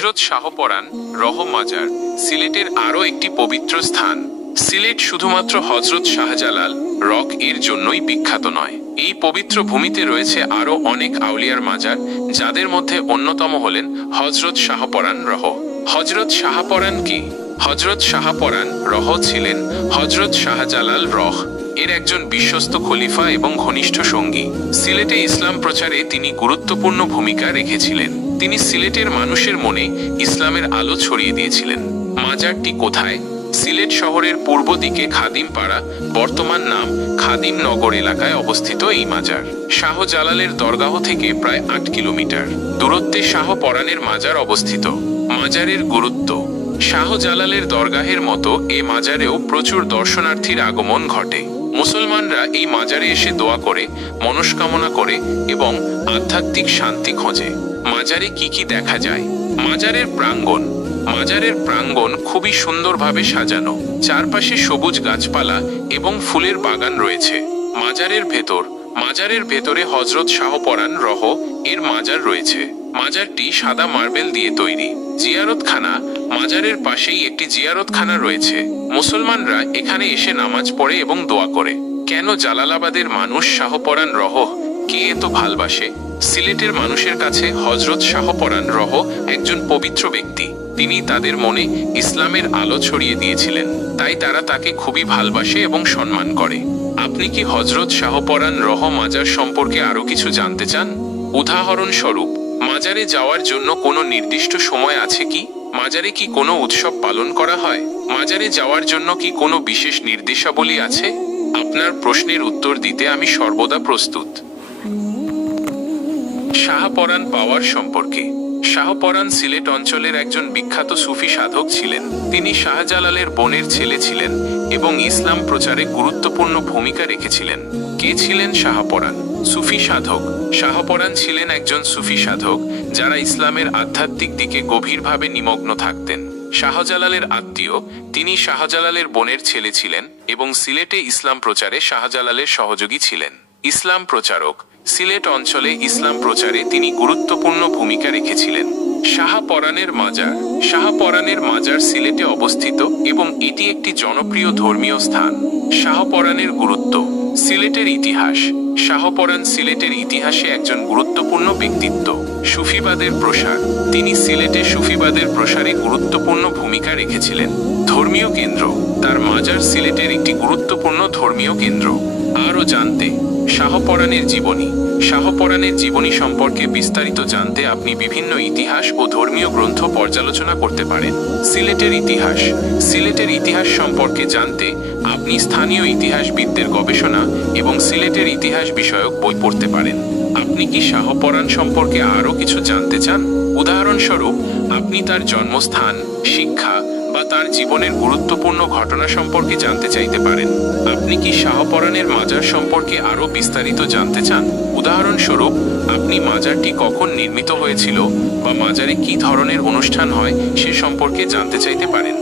হযরত শাহপরান রহ মাজার সিলেটের আরও একটি পবিত্র স্থান। সিলেট শুধুমাত্র হযরত শাহজালাল রক এর জন্যই বিখ্যাত নয়। এই পবিত্র ভূমিতে রয়েছে আরও অনেক আউলিয়ার মাজার, যাদের মধ্যে অন্যতম হলেন হযরত শাহপরান রহ। হযরত শাহপরান কি? হযরত শাহপরান রহ ছিলেন হযরত শাহজালাল রহ এর একজন বিশ্বস্ত খলিফা এবং ঘনিষ্ঠ সঙ্গী। সিলেটে ইসলাম প্রচারে তিনি গুরুত্বপূর্ণ ভূমিকা রেখেছিলেন। তিনি সিলেটের মানুষের মনে ইসলামের আলো ছড়িয়ে দিয়েছিলেন। মাজারটি কোথায়? সিলেট শহরের পূর্ব দিকে খাদিমপাড়া, বর্তমান নাম খাদিমনগর এলাকায় অবস্থিত এই মাজার শাহজালালের দরগাহ থেকে প্রায় 8 কিলোমিটার দূরত্বে শাহপরানের মাজার অবস্থিত। মাজারের গুরুত্ব। শাহজালালের দরগাহের মতো এ মাজারেও প্রচুর দর্শনার্থীর আগমন ঘটে। মুসলমানরা এই মাজারে এসে দোয়া করে, মনস্কামনা করে এবং আধ্যাত্মিক শান্তি খোঁজে। মাজারে কি কি দেখা যায়? মাজারের প্রাঙ্গণ। মাজারের প্রাঙ্গণ খুবই সুন্দরভাবে সাজানো। চারপাশে সবুজ গাছপালা এবং ফুলের বাগান রয়েছে। মাজারের ভেতরে হযরত শাহপরান রহ এর মাজার রয়েছে। মাজারটি সাদা মার্বেল দিয়ে তৈরি। জিয়ারতখানা। মাজারের পাশেই একটি জিয়ারতখানা রয়েছে। মুসলমানরা এখানে এসে নামাজ পড়ে এবং দোয়া করে। কেন জালালাবাদের মানুষ শাহপরান রহ কে এত ভালবাসে? সিলেটের মানুষের কাছে হযরত শাহপরান রহ একজন পবিত্র ব্যক্তি। তিনি তাদের মনে ইসলামের আলো ছড়িয়ে দিয়েছিলেন, তাই তারা তাকে খুবই ভালবাসে এবং সম্মান করে। আপনি কি হযরত শাহপরান রহ মাজার সম্পর্কে আরো কিছু জানতে চান? উদাহরণস্বরূপ, মাজারে যাওয়ার জন্য কোনো নির্দিষ্ট সময় আছে কি? মাজারে কি কোনো উৎসব পালন করা হয়? মাজারে যাওয়ার জন্য কি কোনো বিশেষ নির্দেশাবলী আছে? আপনার প্রশ্নের উত্তর দিতে আমি সর্বদা প্রস্তুত। শাহপরান পাওয়ার সম্পর্কে। শাহপরান সিলেট অঞ্চলের একজন বিখ্যাত সুফি সাধক ছিলেন। তিনি শাহজালালের বোনের ছেলে ছিলেন এবং ইসলাম প্রচারে গুরুত্বপূর্ণ ভূমিকা রেখেছিলেন। কে ছিলেন শাহপরান? সুফি সাধক। শাহপরান ছিলেন একজন সুফি সাধক যারা ইসলামের আধ্যাত্মিক দিকে গভীরভাবে নিমগ্ন থাকতেন। শাহজালালের আত্মীয়, তিনি শাহজালালের বোনের ছেলে ছিলেন এবং সিলেটে ইসলাম প্রচারে শাহজালালের সহযোগী ছিলেন। ইসলাম প্রচারক। সিলেট অঞ্চলে ইসলাম প্রচারে তিনি গুরুত্বপূর্ণ ভূমিকা রেখেছিলেন। শাহপরানের মাজার। শাহপরানের মাজার সিলেটে অবস্থিত এবং এটি একটি জনপ্রিয় ধর্মীয় স্থান। শাহপরানের গুরুত্ব। সিলেটের ইতিহাস। শাহপরান সিলেটের ইতিহাসে একজন গুরুত্বপূর্ণ ব্যক্তিত্ব। সুফিবাদের প্রসার। তিনি সিলেটে সুফিবাদের প্রসারে গুরুত্বপূর্ণ ভূমিকা রেখেছিলেন। ধর্মীয় কেন্দ্র। তার মাজার সিলেটের একটি গুরুত্বপূর্ণ ধর্মীয় কেন্দ্র। আরও জানতে শাহপরানের জীবনী। শাহপরানের জীবনী সম্পর্কে বিস্তারিত জানতে আপনি বিভিন্ন ইতিহাস ও ধর্মীয় গ্রন্থ পর্যালোচনা করতে পারেন। সিলেটের ইতিহাস। সিলেটের ইতিহাস সম্পর্কে জানতে আপনি স্থানীয় ইতিহাসবিদদের গবেষণা এবং সিলেটের ইতিহাস বিষয়ক বই পড়তে পারেন। আপনি কি শাহপরান সম্পর্কে আরও কিছু জানতে চান? উদাহরণস্বরূপ, আপনি তার জন্মস্থান, শিক্ষা বা তার জীবনের গুরুত্বপূর্ণ ঘটনা সম্পর্কে জানতে চাইতে পারেন। আপনি কি শাহপরানের মাজার সম্পর্কে আরও বিস্তারিত জানতে চান? উদাহরণস্বরূপ, আপনি মাজারটি কখন নির্মিত হয়েছিল বা মাজারে কী ধরনের অনুষ্ঠান হয় সে সম্পর্কে জানতে চাইতে পারেন।